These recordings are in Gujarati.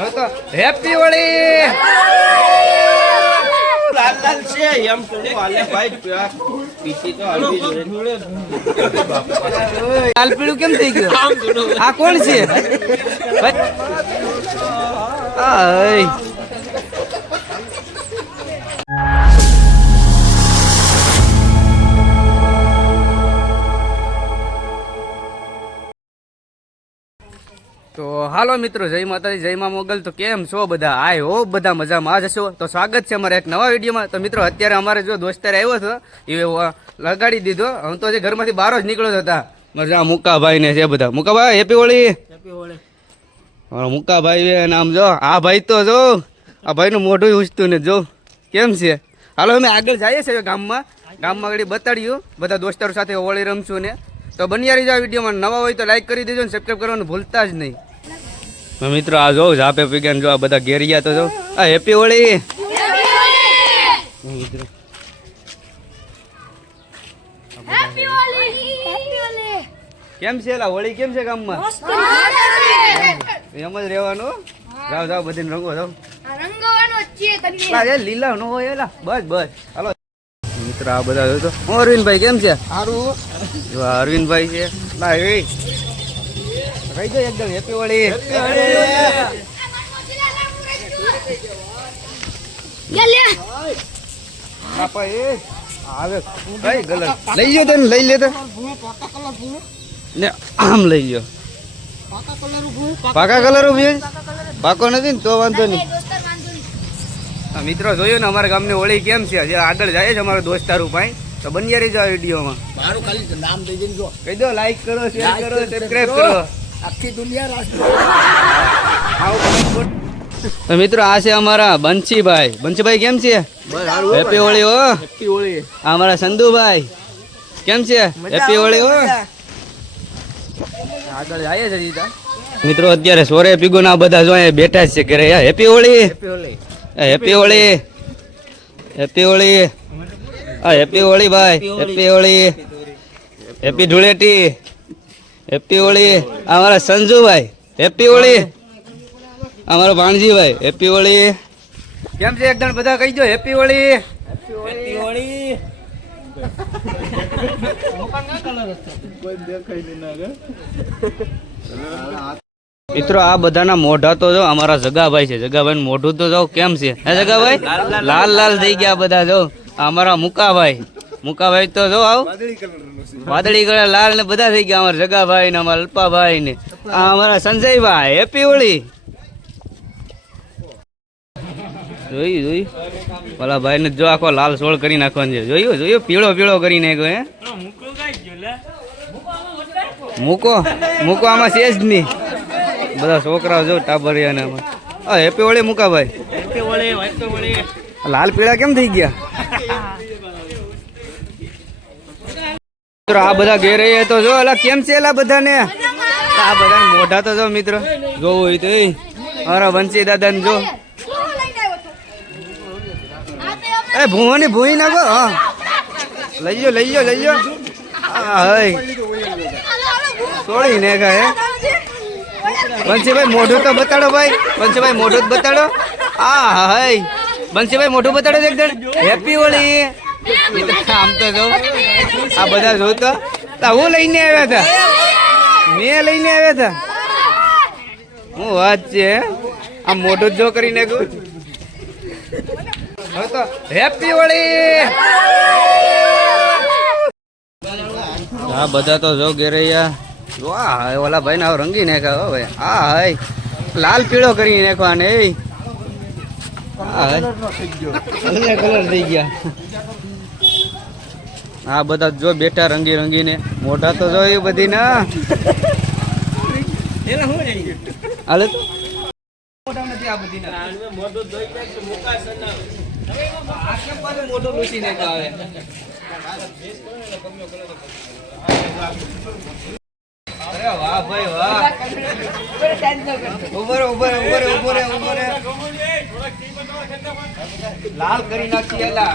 હવે તો હેપી હોળી! લાલ લાલ છે એમ કહું હાલે ભાઈ પીસી તો આવી જોડે લાલ પીળું કેમ થઈ ગયું? આ કોણ છે? ભાઈ? તો હાલો મિત્રો જય માતાજી જય મા મોગલ. તો કેમ છો બધા? આય હો બધા મજામાં. જશો તો સ્વાગત છે અમારા એક નવા વિડીયોમાં. તો મિત્રો અત્યારે અમારે જો દોસ્તાર આવ્યો હતો એ લગાડી દીધો. હું તો હજી ઘરમાંથી બહાર જ નીકળ્યો હતા મજા મુકાભાઈ ને છે બધા. મુકાભાઈ હેપી હોળી. હોળી. મુકાભાઈ આમ જો આ ભાઈ તો જો આ ભાઈનું મોઢું ઉછતું ને જો. કેમ છે? હાલો અમે આગળ જઈએ છીએ ગામમાં. ગામમાં આગળ બતાડ્યું બધા દોસ્તારો સાથે હોળી રમશું ને. તો બનિયારી રહીજો વિડીયોમાં. નવા હોય તો લાઈક કરી દેજો ને સબસ્ક્રાઈબ કરવાનું ભૂલતા જ નહીં. મિત્રો આ જો ઝાપે પીગન જો આ બધા ઘેરિયા તો જો. આ હેપી હોળી. મિત્રો. હેપી હોલી હેપી હોલી કેમ છે એલા? હોળી કેમ છે ગામમાં? એમ જ રહેવાનું? જાઓ જાઓ બધી રંગો જાઓ. રંગવાનો છે તને લા, એ લીલા નો હોય એલા. બસ બસ. હાલો. મિત્ર આ બધા જોઈ તો. હું અરવિંદભાઈ કેમ છે? સારું જો અરવિંદભાઈ છે. લા એ રહી જાય એકદમ હેપી હોળી. લે લે. બાપા એ આવે. કઈ ગલત લઈ ગયો તને લઈ લેતે આમ લઈ ગયો પાકા કલર ઊભી પાકો નથી ને તો વાંધો નહીં. મિત્રો જોયું ને અમારા ગામની હોળી કેમ છે? જે આગળ જાય છે અમારો દોસ્તારો ભાઈ તો બન્યા રહી આ વિડીયોમાં. મારું ખાલી નામ દઈ દેજો. કહી દો લાઈક કરો શેર કરો સબસ્ક્રાઈબ કરો. આખી દુનિયા તો મિત્રો આ છે અમારા બંસીભાઈ બંસીભાઈ કેમ છે? હેપી હોળી હો હેપી હોળી અમારા સંધુભાઈ કેમ છે? હેપી હોળી હો. આગળ જાય છે દીદા મિત્રો અત્યારે સોરે પીગો ના બધા જો બેઠા છે ઘરે. Happy Holi happy Holi happy Holi happy Holi happy Holi ભાઈ. Happy Holi happy Dhuleti happy Holi અમારા સંજુભાઈ. હેપી હોળી અમારા ભાણજીભાઈ. હેપી હોળી કેમ છે એકદમ બધા કહી દો હેપી હોળી હેપી હોળી મિત્રો આ બધાના મોઢા તો જો અમારા જગાભાઈ છે. જગાભાઈ મોઢું તો જો કેમ છે? હે જગાભાઈ? લાલ લાલ થઈ ગયા બધા જો. અમારા મુકાભાઈ. મુકાભાઈ તો જો આવ. વાદળી કલર લાલ ને બધા થઈ ગયા. અમારા જગાભાઈ ને અમારા અલ્પાભાઈ ને. આ અમારા સંજયભાઈ. હેપી હોળી જોયું જોયું? ઓલા ભાઈ ને જો આખો લાલ સોળ કરી નાખવાનો છે. જોયું જોયું? પીળો પીળો કરી નાખ્યો હે? મૂકો. મૂકો આમાં છે જ નહીં. બધા છોકરાઓ જો ટાબરિયા ને આમાં હા હેપી હોળી હેપી હોળી લાલ પીળા કેમ થઈ ગયા? આ બધા ઘેર તો જો, અલા, કેમ છે એલા બધાને? આ બધા મોઢા તો જો, મિત્રો, જોવું હોય તો અરે, વંશી દાદા ને જો. એ, ભૂવાની ભૂઈ નાખો હા. લઈ લો લઈ લો લઈ હા હઈ. તોડી ને હે. બંસીભાઈ મોઢું તો બતાડો ભાઈ. બંસીભાઈ મોઢું બતાડો. આ હાય બંસીભાઈ મોઢું બતાડો એક દણ હેપી હોળી આમ તો જો. આ બધા જોતા? તા હું લઈને આવ્યા હતા મેં લઈને આવ્યા હતા હું વાત છે આ મોઢો જ જો કરી હવે તો હેપી હોળી! હા બધા તો જો ઘેરૈયા વાહ ઓલા ભાઈ ના રંગી નાખ્યા હો ભાઈ. હા હાય લાલ પીળો કરી નાખવાને એ. કલર કલર થઈ ગયા. આ બધા જો બેટા રંગી રંગીને મોઢા તો જો એ બધી ના. હાલે તો અરે વાહ ભાઈ વાહ ઊભો રે ઊભો રે ઊભો રે ઊભો રે ઊભો રે લાલ કરી નાખી એલા.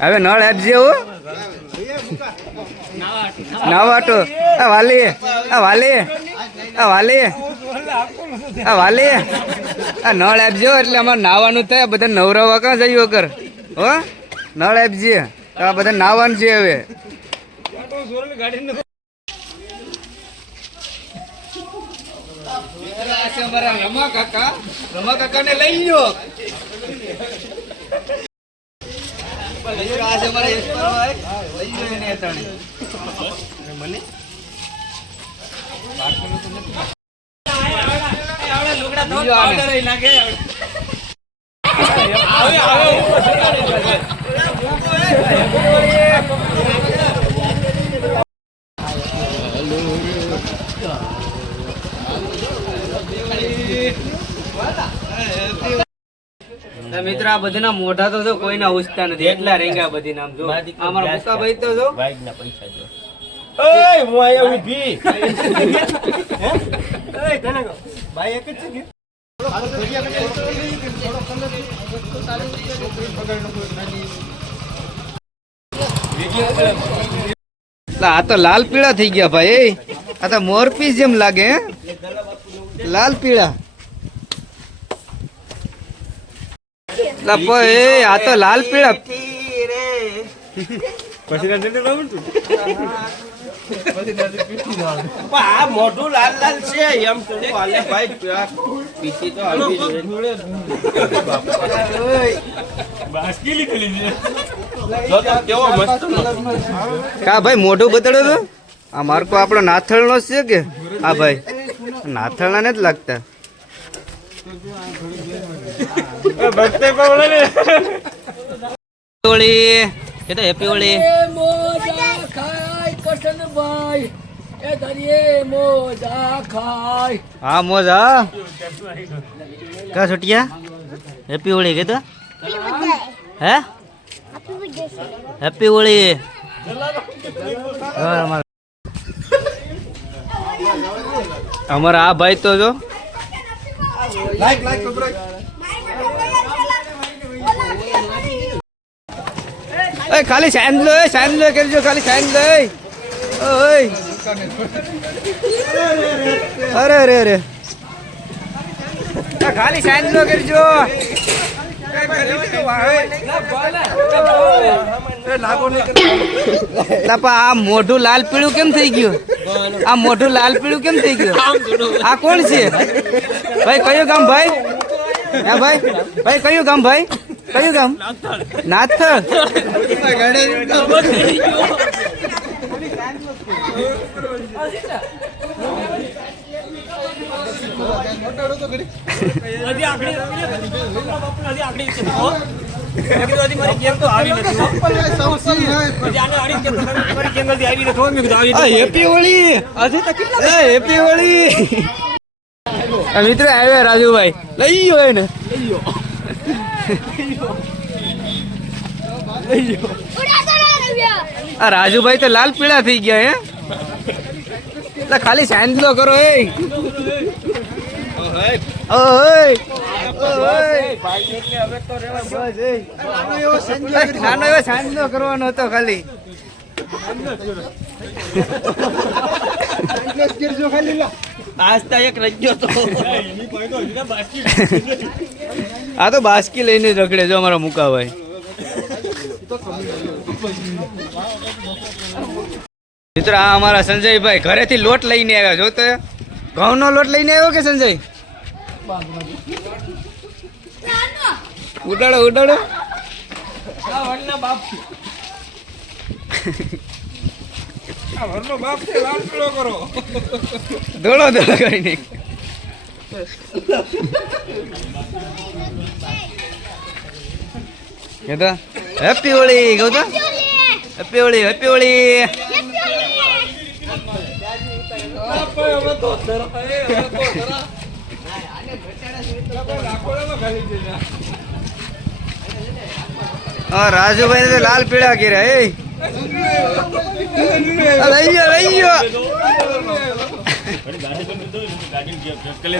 હવે નળ આપજે હો. નાવાટો આ વાલી આ વાલી આ વાલી આ વાલી આ નળ આપજો એટલે અમારે નાવાનું થાય. બધા નવરાવા કાં જઈએ કર હો? નળ આપજે તો આ બધા નાવાનું છે હવે. રમા કાકા રમા કાકા ને લઈ છે અમારા યશપાલભાઈ. લઈ લો એને અટાણે. બીજો આને. તો મિત્રો આ બધાના મોઢા તો જો કોઈના ઉસતા નથી. એટલા રેંગા બધી નામ જો. અમારા મુકાભાઈ તો જો. બાઈકના પૈસા જો. એય હું અહીંયા ઊભી. કે આ તો લાલ પીળા થઈ ગયા ભાઈ આ તો મોરપીસ જેમ લાગે હે? લાલ પીળા. આ તો લાલ પીળા. પછી આ ભાઈ આ કા ભાઈ, મોઢું બતાડો તો? આ માર્કો આપણો નાથળનો છે કે? હા ભાઈ, નાથળના જ લાગતા. હોળી કે તો હેપી હોળી મોજા ખાય કૃષ્ણભાઈ એ ધરીએ મોજા ખાય હા મોજા કા છોટિયા હેપી હોળી કે તો હે હેપી હોળી અમારા આ ભાઈ તો જો. એ ખાલી સાઈન લો એ સાઈન લો કરજો ખાલી સાઈન લો. ઓય. અરે અરે અરે. ખાલી સાઈન લો કરજો આ મોઢું લાલ પીળું કેમ થઈ ગયું? આ મોઢું લાલ પીળું કેમ થઈ ગયું? આ કોણ છે? ભાઈ કયું ગામ ભાઈ? હા ભાઈ. ભાઈ કયું ગામ ભાઈ? કયું ગામ? નાથળ હેપી હોળી. હેપી હોળી. મિત્ર આવ્યા રાજુભાઈ. લઈ ગયો એને. આ રાજુભાઈ તો લાલ પીળા થઈ ગયા હે? એટલે ખાલી સાંજલો કરો એ. ઓય નાનો એવો સાંજલો કરવાનો હતો ખાલી. આજતા એક રજ્યો તો. આ તો બાસ્કી લઈને રખડે જો અમારા મુકાભાઈ. મિત્ર, આ અમારા સંજયભાઈ ઘરેથી લોટ લઈને આવ્યા. જો તો, ઘઉંનો લોટ લઈને આવ્યો કે સંજય? ઉડાડો ઉડાડો. ધોળો દોડો કરીને. કે તો હેપી હોળી કહું તો હેપી હોળી હેપી હોળી રાજુભાઈ ને લાલ પીળા કર્યા એ લઈ ગયો લઈ ગયો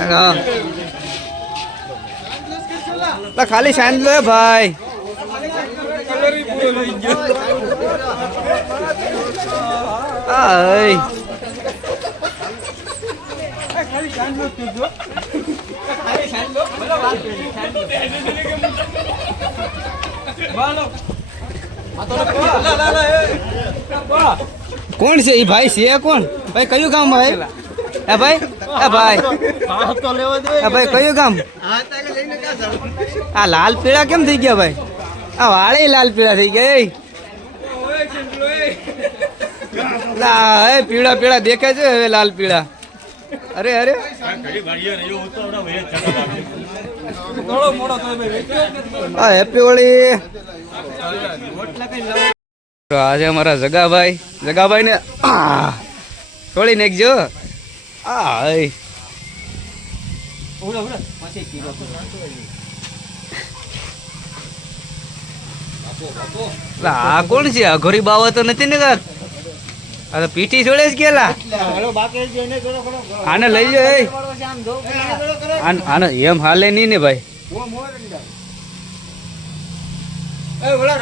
હા લા ખાલી લો આય કોણ છે? એ ભાઈ છે કોણ? ભાઈ કયું ગામ ભાઈ? એ ભાઈ એ ભાઈ. એ ભાઈ કયું ગામ? આ લાલ પીળા કેમ થઈ ગયા ભાઈ? આ વાળે લાલ પીળા થઈ ગયા એ લા પીળા પીળા દેખાય છે હવે લાલ પીળા. અરે અરે. આ હેપી હોળી. આજે અમારા જગાભાઈ જગાભાઈ ને થોડી નાખજો આ આ કોણ છે? અઘોરી બાબતો નથી ને કાક? અરે પીટી જોડે જ કેલા આને લઈ જો આને એમ હાલે નહીં ને ભાઈ.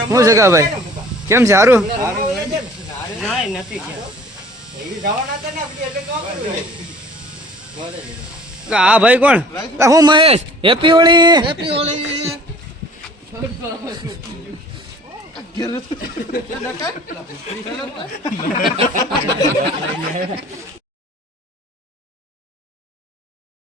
શું છે ભાઈ? કેમ છે સારું આ ભાઈ કોણ? હું Mahesh. Happy Holi. ¿Quieres? ¿La pues, ¿La pues, ¿La pues, ¿La pues, ¿La pues,